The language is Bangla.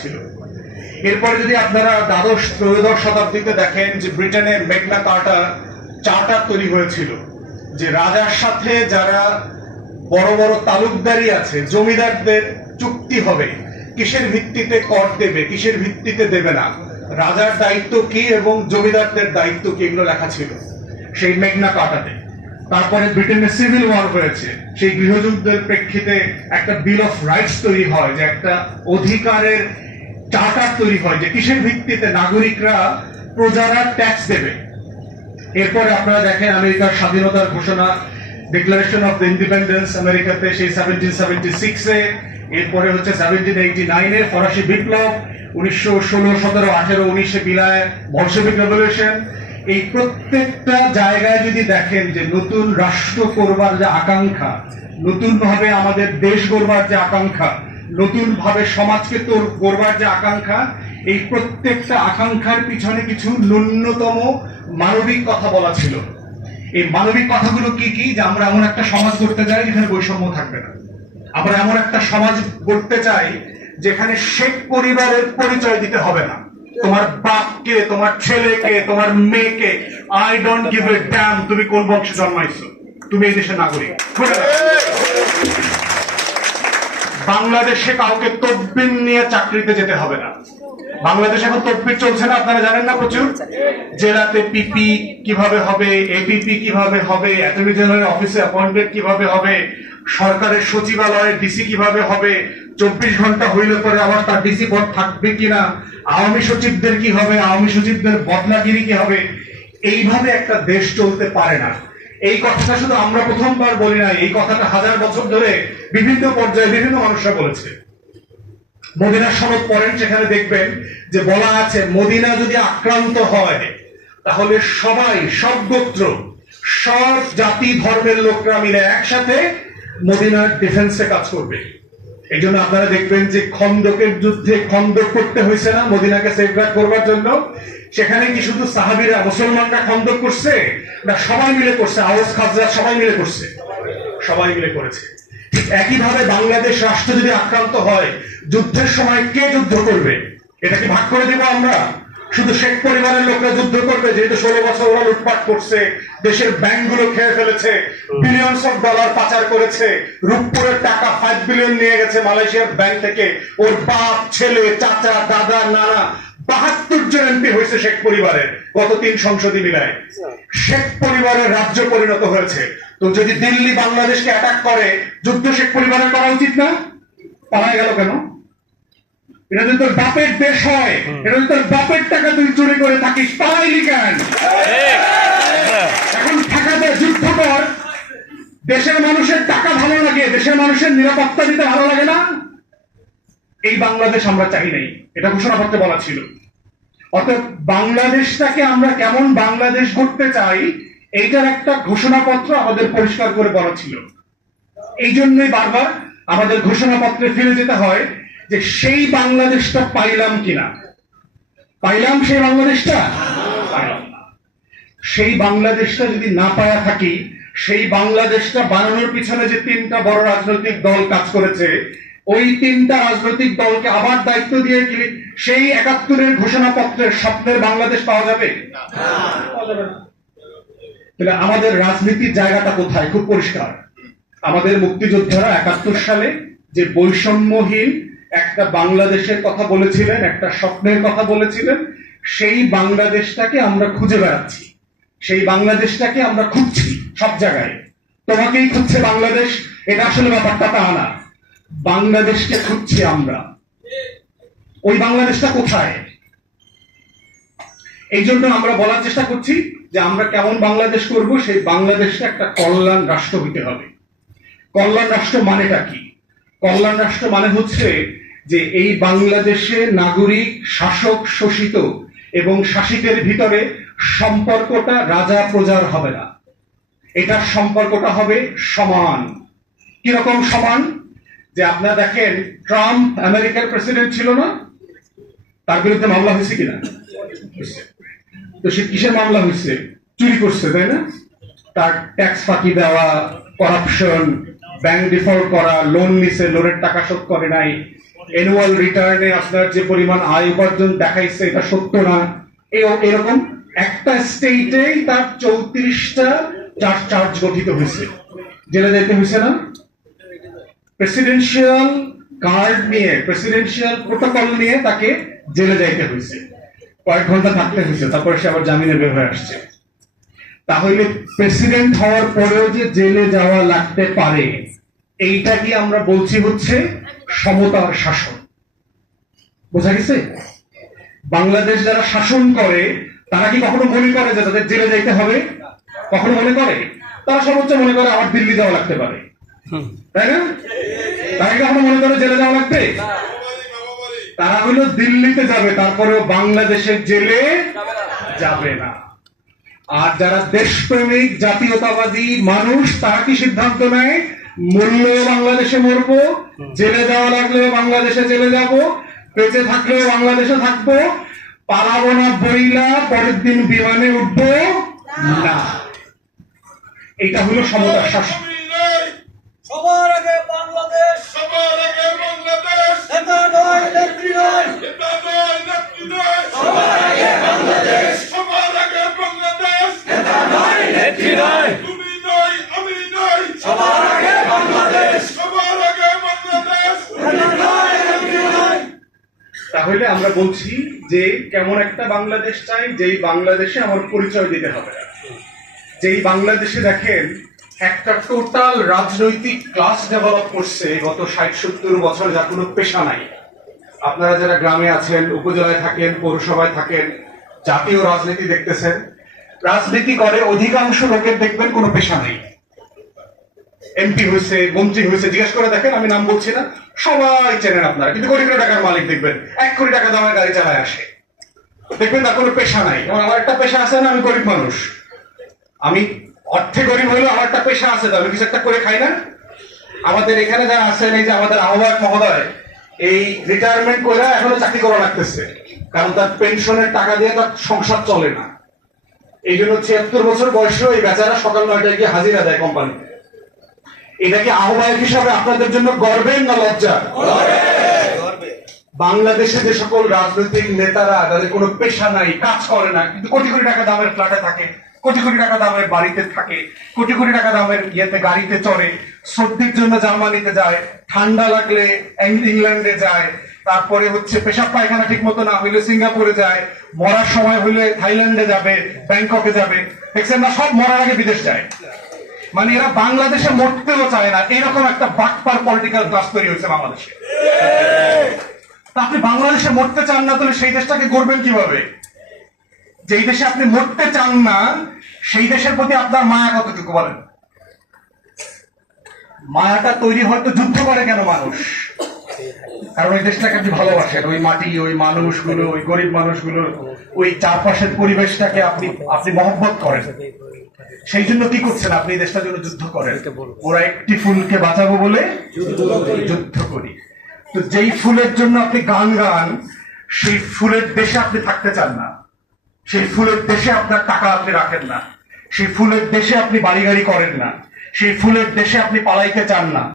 ছিল। এরপরে যদি আপনারা দ্বাদশ, ত্রয়োদশ শতাব্দীতে দেখেন যে ব্রিটেনে মেঘনা কার্টা চার্টার তৈরি হয়েছিল, যে রাজার সাথে যারা বড় বড় তালুকদারি আছে, জমিদারদের চুক্তি হবে, কিসের ভিত্তিতে কর দেবে, কিসের ভিত্তিতে দেবে না, রাজার দায়িত্ব কি এবং জমিদারদের দায়িত্ব কি এগুলো লেখা ছিল সেই মেঘনা কার্টাতে তারপরে ব্রিটেনে সিভিল ওয়ার হয়েছে, সেই গৃহযুদ্ধের প্রেক্ষিতে একটা বিল অফ রাইটস তৈরি হয়, যে একটা অধিকারের চার্টার তৈরি হয়, যে কিসের ভিত্তিতে নাগরিকরা প্রজারা ট্যাক্স দেবে। এরপরে আপনারা দেখেন আমেরিকার স্বাধীনতার ঘোষণা ডিক্লারেশন অফ ইন্ডিপেন্ডেন্স আমেরিকাতে সেই সেভেন্টিন সেভেন্টি সিক্সে এরপরে হচ্ছে সেভেন্টিন এইটি নাইনে ফরাসি বিপ্লব, উনিশশো ষোলো, সতেরো, আঠেরো, উনিশে বিলায় বলসেবিক রেভলিউশন এই প্রত্যেকটা জায়গায় যদি দেখেন যে নতুন রাষ্ট্র করবার যে আকাঙ্ক্ষা নতুন ভাবে আমাদের দেশ গড়বার যে আকাঙ্ক্ষা নতুন ভাবে সমাজকে তোর গড়বার যে আকাঙ্ক্ষা, এই প্রত্যেকটা আকাঙ্ক্ষার পিছনে কিছু ন্যূনতম মানবিক কথা বলা ছিল। এই মানবিক কথাগুলো কি কি? যে আমরা এমন একটা সমাজ গড়তে চাই যেখানে বৈষম্য থাকবে না। আমরা এমন একটা সমাজ গড়তে চাই যেখানে শেখ পরিবারের পরিচয় দিতে হবে না। তোমার বাপকে, তোমার ছেলেকে, তোমার মেয়েকে I don't give a damn তুমি কোন বংশে জন্মাইছো? তুমি এই দেশের নাগরিক? বাংলাদেশে কাউকে তদবির নিয়ে চাকরিতে যেতে হবে না। বাংলাদেশে এখন তদবির চলছে না, আপনারা জানেন না প্রচুর? জেলাতে পিপি কীভাবে হবে, এপিপি কীভাবে হবে, অ্যাটর্নি জেনারেল অফিসে অ্যাপয়েন্টমেন্ট কীভাবে হবে, সরকারের সচিবালয়ে ডিসি কীভাবে হবে, চব্বিশ ঘণ্টা হইলে পরে আবার তার ডিসি পদ থাকবে কিনা, আওয়ামী সচিবদের কি হবে, আওয়ামী সচিবদের বদলাগিরি কি হবে, এইভাবে একটা দেশ চলতে পারে না। এই কথাটা শুধু আমরা প্রথমবার বলি না এই কথাটা হাজার বছর ধরে বিভিন্ন পর্যায়ে বিভিন্ন মানুষরা বলেছে। মদিনা সনদ পড়েন, সেখানে দেখবেন যে বলা আছে, মদিনা যদি আক্রান্ত হয়, তাহলে সবাই, সব গোত্র, সব জাতি, ধর্মের লোকরা মিলে একসাথে মদিনার ডিফেন্সে কাজ করবে। এই জন্য আপনারা দেখবেন যে খন্দকের যুদ্ধে খন্দক করতে হয়েছে না, মদিনাকে সেফগার্ড করবার জন্য। সেখানে কি শুধু সাহাবিরা মুসলমানরা খন্দক করছে, না সবাই মিলে করছে? আওয়াজ খাজরা সবাই মিলে করছে? সবাই মিলে করেছে। ঠিক একইভাবে বাংলাদেশ রাষ্ট্র যদি আক্রান্ত হয়, যুদ্ধের সময় কে যুদ্ধ করবে? এটা কি ভাগ করে দেব আমরা? শুধু শেখ পরিবারের লোকরা যুদ্ধ করবে, যেহেতু ষোলো বছর ওরা লুটপাট করছে, দেশের ব্যাংকগুলো খেয়ে ফেলেছে বিলিয়নস অফ ডলার পাচার করেছে, রূপপুরের টাকা ফাইভ বিলিয়ন নিয়ে গেছে মালয়েশিয়ার ব্যাংক থেকে। ওর বাপ, ছেলে, চাচা, দাদা, নানা বাহাত্তর জন এমপি হয়েছে শেখ পরিবারের গত তিন সংসদে মিলায়। শেখ পরিবারের রাজ্য পরিণত হয়েছে। তো যদি দিল্লি বাংলাদেশকে অ্যাটাক করে যুদ্ধ শেখ পরিবারের করা উচিত না? পালায় গেল কেন? এটা যদি তোর বাপের দেশ হয় এটা যদি তোর বাপের টাকা তুই চুরি করে থাকিস পালাইলি কেন? এখন ঢাকাতে যুদ্ধ কর। দেশের মানুষের টাকা ভালো লাগে দেশের মানুষের নিরাপত্তা দিতে ভালো লাগে না? এই বাংলাদেশ আমরা চাই নাই। এটা ঘোষণাপত্রে বলা ছিল। অর্থাৎ বাংলাদেশটাকে আমরা কেমন বাংলাদেশ করতে চাই, এইটার একটা ঘোষণাপত্র আমাদের পরিষ্কার করে বলা ছিল। এই জন্যই বারবার আমাদের ঘোষণাপত্রে ফিরে যেতে হয় যে সেই বাংলাদেশটা পাইলাম কিনা। পাইলাম সেই বাংলাদেশটা? সেই বাংলাদেশটা যদি না পায়া থাকি, সেই বাংলাদেশটা বানানোর পিছনে যে তিনটা বড় রাজনৈতিক দল কাজ করেছে ওই তিনটা রাজনৈতিক দলকে আবার দায়িত্ব দিয়ে কি সেই একাত্তরের ঘোষণাপত্রের স্বপ্নের বাংলাদেশ পাওয়া যাবে। তাহলে আমাদের রাজনীতির জায়গাটা কোথায়? খুব পরিষ্কার। আমাদের মুক্তিযোদ্ধারা একাত্তর সালে যে বৈষম্যহীন একটা বাংলাদেশের কথা বলেছিলেন একটা স্বপ্নের কথা বলেছিলেন সেই বাংলাদেশটাকে আমরা খুঁজে বেড়াচ্ছি। সেই বাংলাদেশটাকে আমরা খুঁজছি সব জায়গায়। তোমাকেই খুঁজছে বাংলাদেশ এটা আসলে ব্যাপারটা তা না। বাংলাদেশকে খুঁজছি আমরা। ওই বাংলাদেশটা কোথায়? এই জন্য আমরা বলার চেষ্টা করছি যে আমরা কেমন বাংলাদেশ করব, সেই বাংলাদেশটা একটা কল্যাণ রাষ্ট্র হইতে হবে। কল্যাণ রাষ্ট্র মানেটা কি? কল্যাণ রাষ্ট্র মানে হচ্ছে যে এই বাংলাদেশে নাগরিক, শাসক, শোষিত এবং শাসিতের ভিতরে সম্পর্কটা রাজা প্রজার হবে না। এটার সম্পর্কটা হবে সমান। কীরকম সমান? যে আপনারা দেখেন, ট্রাম্প আমেরিকার প্রেসিডেন্ট ছিল না, তার বিরুদ্ধে মামলা হয়েছে কিনা? তো সে কিসের মামলা হয়েছে? চুরি করছে, তাই না? তার ট্যাক্স ফাঁকি দেওয়া করাপশন ব্যাংক ডিফল্ট করা লোন নিছে লোনের টাকা শোধ করে নাই অ্যানুয়াল রিটার্নে আপনার যে পরিমাণ আয় উপার্জন দেখাইছে, এটা সত্য না? এরকম একটা স্টেটেই তার চৌত্রিশটা চার্জ গঠিত হয়েছে। জেলে যেতে হয়েছে না? প্রেসিডেন্সিয়াল কার্ড নিয়ে প্রেসিডেন্সিয়াল প্রোটোকল নিয়ে তাকে জেলে যাইতে হয়েছে কয়েক ঘণ্টা থাকতে হয়েছে তারপরে সে আবার জামিনে বের হয়ে আসছে। তাহলে প্রেসিডেন্ট হওয়ার পরেও যে জেলে যাওয়া লাগতে পারে, এইটা কি আমরা বলছি হচ্ছে সমতার শাসন? বোঝা গেছে? বাংলাদেশ যারা শাসন করে, তারা কি কখনো মনে করে যে তাদের জেলে যাইতে হবে? কখনো মনে করে? তারা সর্বোচ্চ মনে করে আমার দিল্লি যাওয়া লাগতে পারে। তাই না? মনে করে জেলে যাওয়া লাগবে? তারা হলো দিল্লিতে যাবে, তারপরেও বাংলাদেশের জেলে যাবে না। আর যারা দেশপ্রেমিক, জাতীয়তাবাদী মানুষ, তারা কি সিদ্ধান্ত নেয়? মূল্য বাংলাদেশে মরবো, জেলে যাওয়া লাগলেও বাংলাদেশে জেলে যাব, বেঁচে থাকলেও বাংলাদেশে থাকব, পালাবো না বইলা, পরের দিন বিমানে উঠবো না। এটা হলো সমতার শাসন। সবার আগে বাংলাদেশ। সবার আগে বাংলাদেশ। নেতা নয় নেত্রী নয় নেতা নয় নেত্রী নয় সবার আগে বাংলাদেশ। সবার আগে বাংলাদেশ। নেতা নয় নেত্রী নয় তুমি নয় আমি নয় সবার আগে বাংলাদেশ। সবার আগে বাংলাদেশ। নেতা নয় নেত্রী নয় তাহলে আমরা বলছি যে কেমন একটা বাংলাদেশ চাই যেই বাংলাদেশে আমার পরিচয় দিতে হবে। যেই বাংলাদেশে দেখেন একটা টোটাল রাজনৈতিক ক্লাস ডেভেলপ করছে গত ষাট সত্তর বছর, যার কোনো পেশা নাই। আপনারা যারা গ্রামে আছেন, উপজেলায় থাকেন, পৌরসভায় থাকেন, জাতীয় রাজনীতি দেখতেছেন, রাজনীতি করে অধিকাংশ লোকের দেখবেন কোনো পেশা নেই। এমপি হয়েছে, মন্ত্রী হয়েছে, জিজ্ঞেস করে দেখেন, আমি নাম বলছি না, সবাই চেনেন আপনারা, কিন্তু কোটি কোটি টাকার মালিক দেখবেন, এক কোটি টাকা দামের গাড়ি চালায় আসে। দেখবেন তার কোনো পেশা নাই। আমার একটা পেশা আছে না, আমি গরিব মানুষ। আমি অর্থে গরিব হলেও আমার একটা পেশা আছে, তো আমি কিছু একটা করে খাই না। আমাদের এখানে যারা আছেন, এই যে আমাদের আহ্বায়ক মহোদয়, এই রিটায়ারমেন্ট করে এখনও চাকরি করা লাগতেছে। কারণ তার পেনশনের টাকা দিয়ে তার সংসার চলে না। এই জন্য ছিয়াত্তর বছর বয়সেও এই বেচারা সকাল নয়টায় গিয়ে হাজিরা দেয় কোম্পানিতে এটা কি আহ্বায়ক হিসাবে আপনাদের জন্য গর্বের না লজ্জা বাংলাদেশে যে সকল রাজনৈতিক নেতারা, তাদের কোনো পেশা নাই, কাজ করে না, কিন্তু কোটি কোটি টাকা দামের ফ্ল্যাটে থাকে। কোটি কোটি টাকা দামের বাড়িতে থাকে, কোটি কোটি টাকা দামের ইয়েতে গাড়িতে চড়ে, সর্দির জন্য জার্মানিতে যায়, ঠান্ডা লাগলে ইংল্যান্ডে যায়, তারপরে হচ্ছে পেশাব পায়খানা ঠিক মতো না হইলে সিঙ্গাপুরে যায়, মরার সময় হইলে থাইল্যান্ডে যাবে, ব্যাংককে যাবে, দেখছেন না, সব মরার আগে বিদেশ যায়। মানে এরা বাংলাদেশে মরতেও চায় না এরকম একটা বাটপার পলিটিক্যাল ক্লাস তৈরি হয়েছে বাংলাদেশে। আপনি বাংলাদেশে মরতে চান না, তাহলে সেই দেশটাকে গড়বেন কীভাবে? যেই দেশে আপনি মরতে চান না সেই দেশের প্রতি আপনার মায়া কতটুকু বলেন? মায়াটা তৈরি হয়তো যুদ্ধ করে কেন মানুষ? কারণ ওই দেশটাকে আপনি ভালোবাসেন, ওই মাটি, ওই মানুষগুলো, ওই গরিব মানুষগুলো, ওই চারপাশের পরিবেশটাকে আপনি আপনি মহব্বত করেন। সেই জন্য কি করছেন আপনি দেশটার জন্য যুদ্ধ করেন? ওরা একটি ফুলকে বাঁচাবো বলে যুদ্ধ করি। তো যেই ফুলের জন্য আপনি গান গান, সেই ফুলের দেশে আপনি থাকতে চান না। সেই ফুলের দেশে আপনার টাকা আপনি রাখেন না। সেই ফুলের দেশে আপনি বাড়ি গাড়ি করেন না। সেই ফুলের দেশে আপনি পালাইতে চান না।